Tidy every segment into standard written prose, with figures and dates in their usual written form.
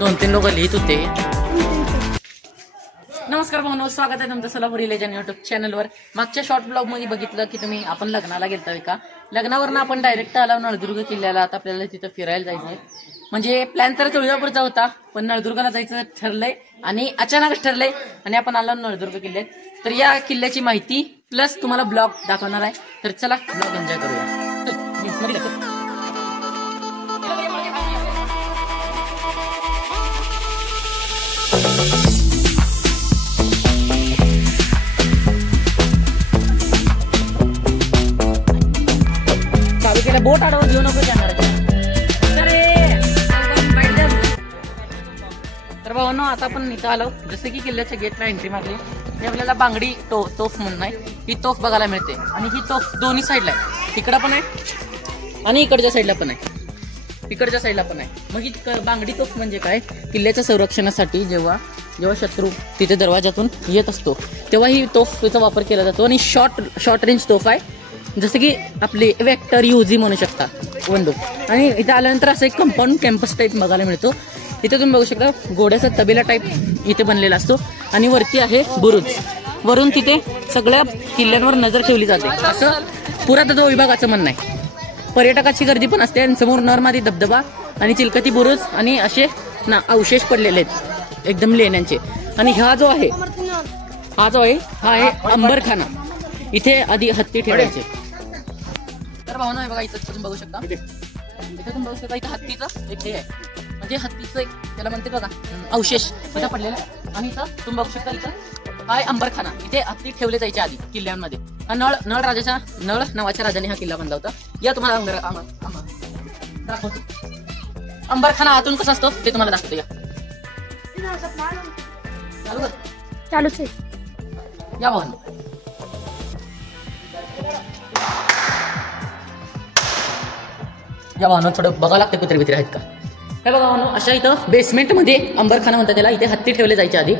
2-3 लोक लिहित होते. नमस्कार भावनो, स्वागत आहे तुमचं सोलापुरी लेजंड युट्यूब चॅनलवर. मागच्या शॉर्ट ब्लॉग मध्ये बघितलं की तुम्ही आपण लग्नाला गेलता का. लग्नावरनं आपण डायरेक्ट आलो नळदुर्ग किल्ल्याला. आता आपल्याला तिथं फिरायला जायचंय. म्हणजे प्लॅन तर तुळजापूरचा होता, पण नळदुर्गला जायचं ठरलंय आणि अचानकच ठरलंय आणि आपण आलो नळदुर्ग किल्ल्यात. तर या किल्ल्याची माहिती प्लस तुम्हाला ब्लॉग दाखवणार आहे. तर चला ब्लॉग एन्जॉय करूया. बोट आडवत घेऊ नको जाणार. तर भावांनो, आता आपण इथं आलो. जसं की किल्ल्याच्या गेटला एंट्री मारली हे आपल्याला बांगडी तोफ म्हणून आहे. ही तोफ बघायला मिळते आणि ही तोफ दोन्ही साईडला आहे. तिकडं पण आहे आणि इकडच्या साईडला पण आहे. इकडच्या साईडला पण आहे. मग ही बांगडी तोफ म्हणजे काय, किल्ल्याच्या संरक्षणासाठी जेव्हा शत्रू तिथे दरवाजातून येत असतो तेव्हा ही तोफचा वापर केला जातो. आणि शॉर्ट रेंज तोफ आहे, जसं की आपली वेक्टर यूजी म्हणू शकता बंदूक. आणि इथे आल्यानंतर असं एक कंपाऊंड कॅम्पस टाईप बघायला मिळतो. इथे तुम्ही बघू शकता घोड्याचा तबेला टाईप इथे बनलेला असतो. आणि वरती आहे बुरुज. वरून तिथे सगळ्या किल्ल्यांवर नजर ठेवली जाते असं पुरातत्व विभागाचं म्हणणं आहे. पर्यटकाची गर्दी पण असते. आणि समोर नरमादी धबधबा आणि चिलकती बुरुज आणि असे अवशेष पडलेले आहेत एकदम लेण्यांचे. आणि हा जो आहे हा आहे अंबरखाना. इथे आधी हत्ती ठेवायचे. तर भावना आहे बघा, इथं तुम्ही बघू शकता. इथं हत्तीचं एक हे आहे, म्हणजे हत्तीचं एक त्याला म्हणते बघा अवशेष इथं पडलेला. आणि इथं तुम्ही बघू शकता इथं हा अंबरखाना. इथे हत्ती ठेवले जायचे आधी किल्ल्यांमध्ये. नळ नावाच्या राजाने हा किल्ला बांधला होता. या तुम्हाला दाखवतो अंबरखाना आतून कसा असतो ते तुम्हाला दाखवतो. या चालूच आहे. या भावना या वाहनं थोडं बघा लागतं कुत्रे बित्रे आहेत का. हे बघा वाहनं, अशा इथं बेसमेंटमध्ये अंबरखाना म्हणतात त्याला. इथे हत्ती ठेवले जायचे आधी.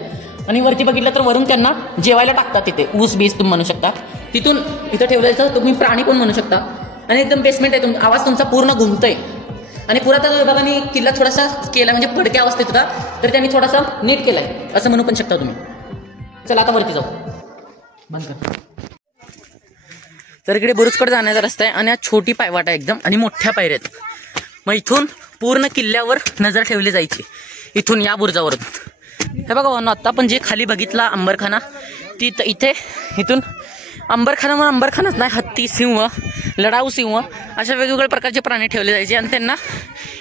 आणि वरती बघितलं तर वरून त्यांना जेवायला टाकतात. तिथे ऊस बीस तुम्ही म्हणू शकता. तिथून इथं ठेवलं जायचं. तुम्ही प्राणी पण म्हणू शकता. आणि एकदम बेसमेंट आहे. आवाज तुमचा पूर्ण घुमतोय. आणि पुरातत्व विभागाने किल्ला थोडासा केला, म्हणजे पडक्या अवस्थेत होता तर त्यांनी थोडासा नीट केलाय असं म्हणू पण शकता तुम्ही. चला आता वरती जाऊ. बंद कर. तर इकडे बुरुजकडे जाण्याचा रस्ता आहे आणि हा छोटी पायवाट आहे एकदम आणि मोठ्या पायऱ्या आहेत. मग इथून पूर्ण किल्ल्यावर नजर ठेवली जायची इथून या बुरुजावरून. हे बघा भावना, आता आपण जे खाली बघितला अंबरखाना इथे इथून अंबरखाना म्हणून अंबरखानाच नाही, हत्ती, सिंह, लढाऊ सिंह अशा वेगवेगळ्या प्रकारचे प्राणी ठेवले जायचे आणि त्यांना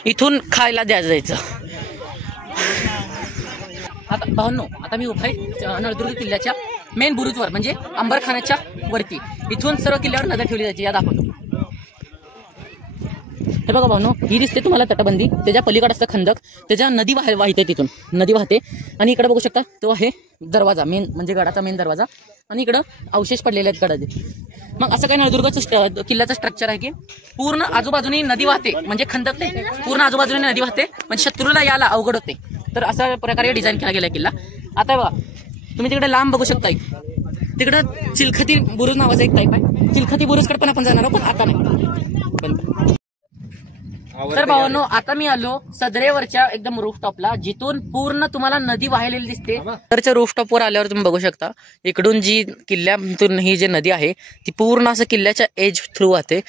इथून खायला द्यायला जायचं. आता भावनो, आता मी उभा आहे नळदुर्ग किल्ल्याच्या मेन बुरुजवर, म्हणजे अंबरखानाच्या वरती. इथून सर्व किल्ल्यावर नजर ठेवली जायची. या दाखवतो. हे बघा भावनो, ही दिसते तुम्हाला तटबंदी. त्याच्या पलीकडे असतं खंदक. त्याच्या नदी वाहते, तिथून नदी वाहते. आणि इकडे बघू शकता तो आहे दरवाजा, मेन म्हणजे गडाचा मेन दरवाजा. आणि इकडं अवशेष पडलेले आहेत गडाचे. मग असं काय नळदुर्गचं किल्ल्याचं स्ट्रक्चर आहे की पूर्ण आजूबाजूने नदी वाहते, म्हणजे खंदक नाही, पूर्ण आजूबाजूने नदी वाहते, म्हणजे शत्रूला यायला अवघड होते. तर अशा प्रकारे डिझाईन केला गेला किल्ला. आता बघा तुम्ही तिकडे लांब बघू शकता. तिकडं चिलखती बुरुज नावाचा एक टाईप आहे. चिलखती बुरुजकडे पण आपण जाणार आहोत, पण आता नाही. तर भावांनो, आता मी आलो सदरेवरच्या एकदम रूफटॉपला, जिथून पूर्ण तुम्हाला नदी वाहिलेली दिसते. तरच्या रूफटॉपवर आल्यावर तुम्ही बघू शकता इकडून जी किल्ल्यातून ही जी नदी आहे ती पूर्ण असं किल्ल्याच्या एज थ्रू वाहते.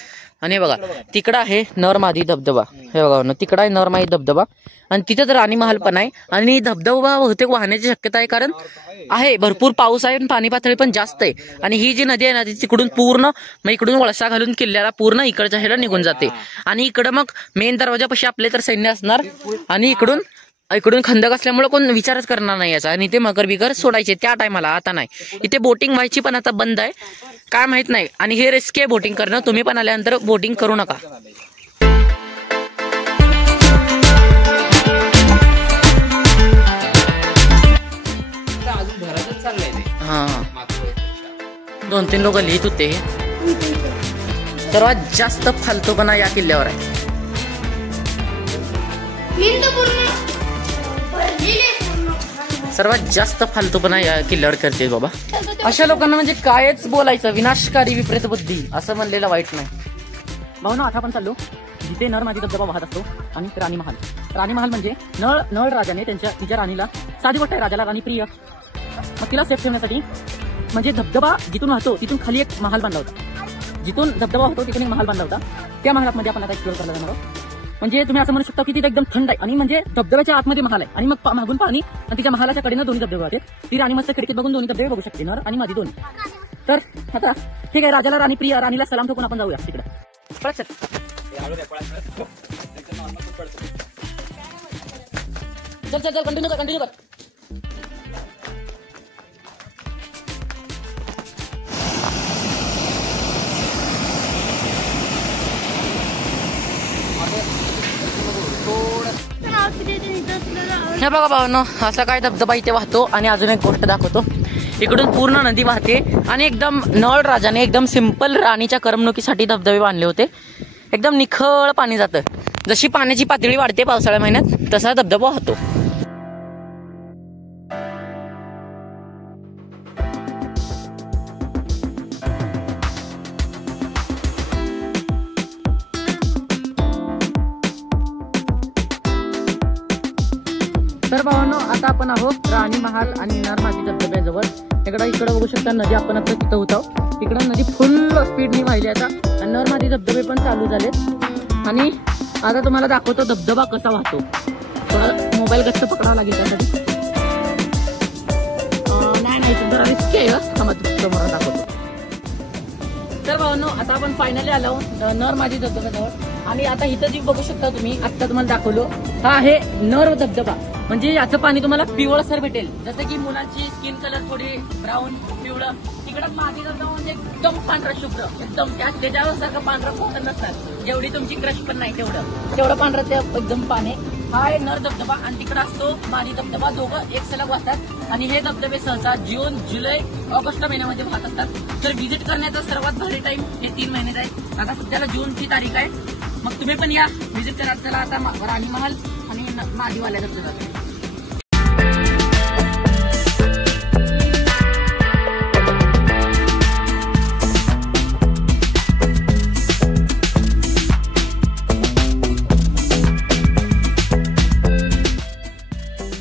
आणि बघा तिकडं आहे नरमादी धबधबा. हे बघा तिकडं आहे नरमादी धबधबा. आणि तिथे तर राणी महाल पण आहे. आणि धबधबा बहुतेक वाहण्याची शक्यता आहे, कारण आहे भरपूर पाऊस आहे आणि पाणी पातळी पण जास्त आहे. आणि ही जी नदी आहे ना ती तिकडून पूर्ण मग इकडून वळसा घालून किल्ल्याला पूर्ण इकडच्या ह्याला निघून जाते. आणि इकडं मग मेन दरवाजापाशी आपले तर सैन्य असणार. आणि इकडून खंदक असल्यामुळे कोण विचारच करणार नाही याचा. आणि ते मगर बिगर सोडायचे त्या टायमाला, आता नाही. इथे बोटिंग व्हायची पण आता बंद आहे, काय माहित नाही. आणि हे रिस्क आहे बोटिंग करणं. तुम्ही पण आल्यानंतर बोटिंग करू नका. हा 2-3 लोक लिहित होते. सर्वात जास्त फालतूपणा या किल्ल्यावर आहे. सर्वात जास्त फालतूपणा या किल्ल्यावर करते बाबा. अशा लोकांना म्हणजे कायच बोलायचं, विनाशकारी विपरीत बुद्धी असं म्हणलेलं वाईट नाही. भाऊ ना, आता आपण चाललो जिथे नर मादी धबधबा वाहत असतो. आणि राणी महाल. राणी महाल म्हणजे नळ राजाने तिच्या राणीला, साधी गोष्ट आहे, राजाला राणी प्रिय, मग तिला सेफ ठेवण्यासाठी म्हणजे धबधबा जिथून वाहतो तिथून खाली एक महाल बांधला होता. जिथून धबधबा होतो तिथून एक महाल बांधला होता. त्या महालामध्ये आपण आता एक्सप्लोर करायला जाणार आहोत. म्हणजे तुम्ही असं म्हणू शकता की तिथे एकदम थंड आहे आणि म्हणजे धबधब्याच्या आतमध्ये महाल आहे आणि मग मागून पाणी आणि तिच्या महालाच्या कडेनं दोन्ही धबधबे वाहते. ती राणी मस्त खिडकीत बघून दोन्ही धबधबे बघू शकते, नर आणि मादी दोन्ही. तर आता ठीक आहे, राजाला राणी प्रिय, राणीला सलाम ठोकून आपण जाऊया तिकडे. चल कंटिन्यू कर. हे बघा भावांनो, असा काय धबधबा इथे वाहतो. आणि अजून एक गोष्ट दाखवतो. इकडून पूर्ण नदी वाहते आणि एकदम नळ राजाने एकदम सिंपल राणीच्या करमणुकीसाठी धबधबे बांधले होते. एकदम निखळ पाणी जातं. जशी पाण्याची पातळी वाढते पावसाळ्या महिन्यात तसा धबधबा वाहतो. तर भावांनो, आता आपण आहोत राणी महाल आणि नर मादी धबधब्याजवळ. इकडे बघू शकता नदी, आपण आता तिथं होतो. इकडं नदी फुल स्पीडनी वाहिली आता आणि नर मादी धबधबे पण चालू झालेत. आणि आता तुम्हाला दाखवतो धबधबा कसा वाहतो. थोडा मोबाईल गच्च पकडावा लागेल त्यासाठी. नाही जरा रिस्की आहे, समोर दाखवतो. तर भावांनो, आता आपण फायनली आलो नर मादी धबधब्याजवळ. आणि आता इथं जी बघू शकता तुम्ही, आता तुम्हाला दाखवलो, हा आहे नर धबधबा. म्हणजे याचं पाणी तुम्हाला पिवळसर भेटेल. जसं की मुलांची स्किन कलर थोडी ब्राऊन पिवळं, तिकडं मादी धबधबा म्हणजे एकदम पांढरा शुभ्र, एकदम त्याच्यावर सारखं पांढरं कोकण नसतात. जेवढी तुमची क्रश पण नाही तेवढं पांढरं ते एकदम पाणी. हा आहे नर धबधबा आणि तिकडं असतो मादी धबधबा. दोघं एक सलग वाहतात आणि हे धबधबे सहसा जून, जुलै, ऑगस्ट महिन्यामध्ये वाहत असतात. तर व्हिजिट करण्याचा सर्वात भारी टाइम हे 3 महिनेच आहे. आता सध्याला जूनची तारीख आहे. मग तुम्ही पण या, व्हिजिट करा. चला आता राणी महाल आणि मादीवाल्या धबधबा.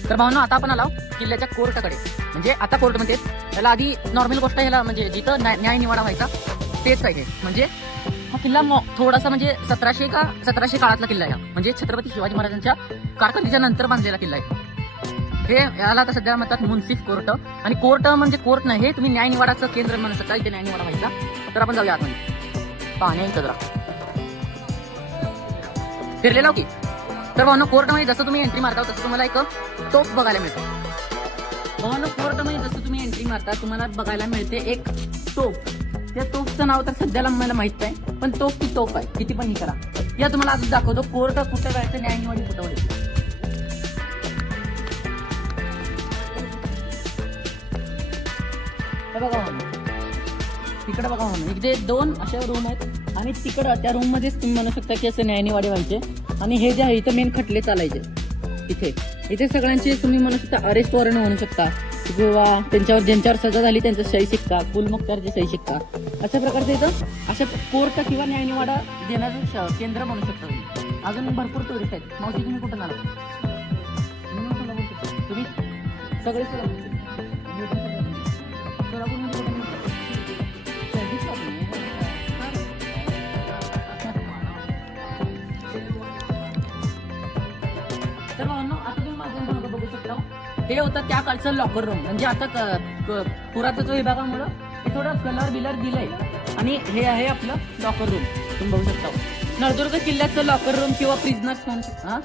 तर भावना, आता आपण आलो किल्ल्याच्या कोर्टाकडे. म्हणजे आता कोर्ट म्हणते त्याला, आधी नॉर्मल गोष्ट ह्याला म्हणजे जिथं न्याय निवाडा व्हायचा तेच आहे. म्हणजे हा किल्ला थोडासा म्हणजे 1700 काळातला किल्ला आहे. म्हणजे छत्रपती शिवाजी महाराजांच्या कारकिर्दीच्या नंतर बांधलेला किल्ला आहे. हे याला आता सध्या म्हणतात मुन्सिफ कोर्ट. आणि कोर्ट म्हणजे कोर्ट नाही, हे तुम्ही न्याय निवाडाचं केंद्र म्हणू शकता. इथे न्याय निवाडा व्हायचा. तर आपण जाऊया आतमध्ये, पाणी जरा फिरलेला की. तर भावना, कोर्टमध्ये जसं तुम्ही एंट्री मारता तसं तुम्हाला एक तोफ बघायला मिळतो. भावना, कोर्टमध्ये जसं तुम्ही एंट्री मारता तुम्हाला बघायला मिळते एक तोफ. त्या तोफचं नाव तर सध्याला मला माहित नाही, पण तोफ ती तोफ आहे. किती पण ही करा. या तुम्हाला अजून दाखवतो कोर्ट कुठं जायचं, न्याय निवाडी कुठं व्हायचं. बघा तिकडे बघा म्हणून इथे 2 अशा रूम आहेत आणि तिकडं त्या रूम मध्येच तुम्ही म्हणू शकता की असे न्याय निवाडे व्हायचे. आणि हे जे आहे इथं मेन खटले चालायचे. इथे सगळ्यांचे तुम्ही म्हणू शकता अरेस्ट वॉरंट म्हणू शकता किंवा ज्यांच्यावर सजा झाली त्यांचा सही शिक्का, कुल मुख्तारचे सही शिक्का, अशा प्रकारचे इथं अशा कोर्ट किंवा न्याय निवाडा देण्याचं केंद्र म्हणू शकता तुम्ही. अजून भरपूर टुरिस्ट आहेत. मावशी, तुम्ही कुठून आला? तुम्ही सगळे हे होतं त्या काळचं लॉकर रूम. म्हणजे आता पुरातत्व विभागामुळे हे थोडं कलर बिलर दिलंय. आणि हे आहे आपलं लॉकर रूम. तुम्ही बघू शकता नळदुर्ग किल्ल्याचं लॉकर रूम किंवा प्रिझनर्स म्हणू शकता.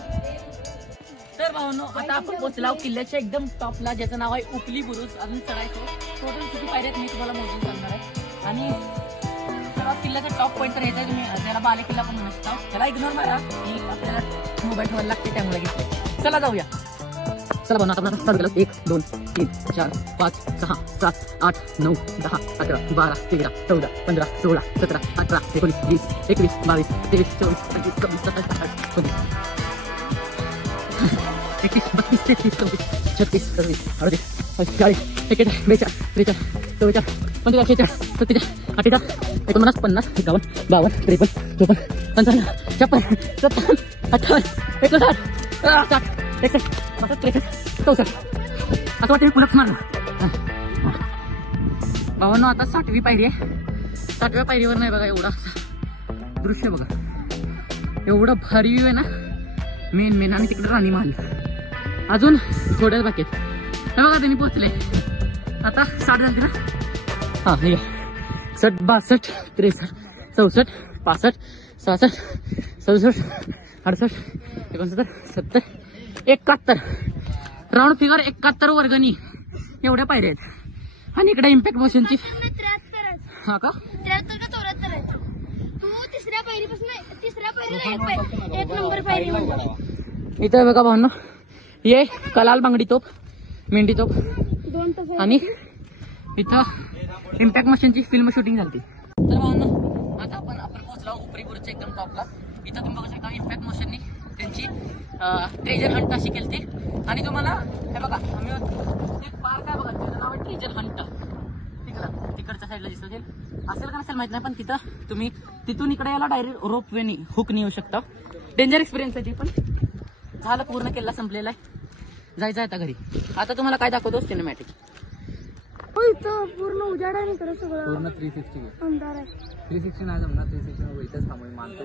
तर भावनो, आता आपण पोहोचलो किल्ल्याच्या एकदम टॉपला, ज्याचं नाव आहे उपली बुरुज. अजून चढायचं. टोटल किती पायऱ्यात मी तुम्हाला मोजून सांगणार आहे. आणि सर्वात किल्ल्याचा टॉप पॉईंट तर यायचा. तुम्ही त्याला बाले किल्ला पण म्हणू शकता. त्याला इग्नोर मारा, आपल्याला मोबाईल ठेवायला लागते त्यामुळे घेतले. चला जाऊया. चला भावना, आता चालू केलं. 1 2 3 4 5 6 7 8 9 10 11 12 13 14 15 16 17 18 19 20 21 22 23 24 25 26 27 28 29 31 32 33 34 35 36 37 38 39 40 41 42 43 44 45 46 47 48 49 पंचेचाळीस 47 48 49 50 51 52 53 54 55 56 57 58 59 60 61 62 63 64 असं वाटतं पुलप मारलं. भावांनो आता 6वी पायरी आहे. 7व्या पायरीवर नाही बघा एवढा दृश्य बघा, एवढं भारी व्ह्यू आहे ना. मेन आणि तिकडे राणी महल. अजून थोड्याच बाकी आहेत. हे बघा त्यांनी पोहोचले. आता 60 झाली ना. हा हे 60 62 63 64 65 66 67 68 69 70 71 राऊंड फिगर 71 वर्गणी एवढ्या पायऱ्या आहेत. आणि इकडे इम्पॅक्ट मोशनची हा का इथं बघा भावना, ये कलाल बांगडी तोप, मेंढी तोप आणि इथं इम्पॅक्ट मशीनची फिल्म शूटिंग झाली. तर भावना आता आपण पोहोचलो उपरी बुरुजच्या एकदम टॉपला. इथं तुम्ही बघू शकता इम्पॅक्ट मशीननी त्यांची ट्रेजर हंट अशी केली. आणि तुम्हाला हे बघा आम्ही एक पार्क आहे बघा, त्याचं नाव आहे ट्रेजर हंट. तिकडच्या साईडला दिसत असेल का नसेल माहित नाही, पण तिथं तुम्ही तिथून इकडे यायला डायरेक्ट रोप वेनी हुक येऊ शकता. डेंजर एक्सपिरियन्स आहे ते, पण झालं पूर्ण केला संपलेला आहे. जायचं आहे आता घरी. आता तुम्हाला काय दाखवतो सिनेमॅटिक. पूर्ण उजाड आहे सगळं, पूर्ण 360 अंधार आहे. 360 नाही जमणार. 360 इथेच थांबून मानतो.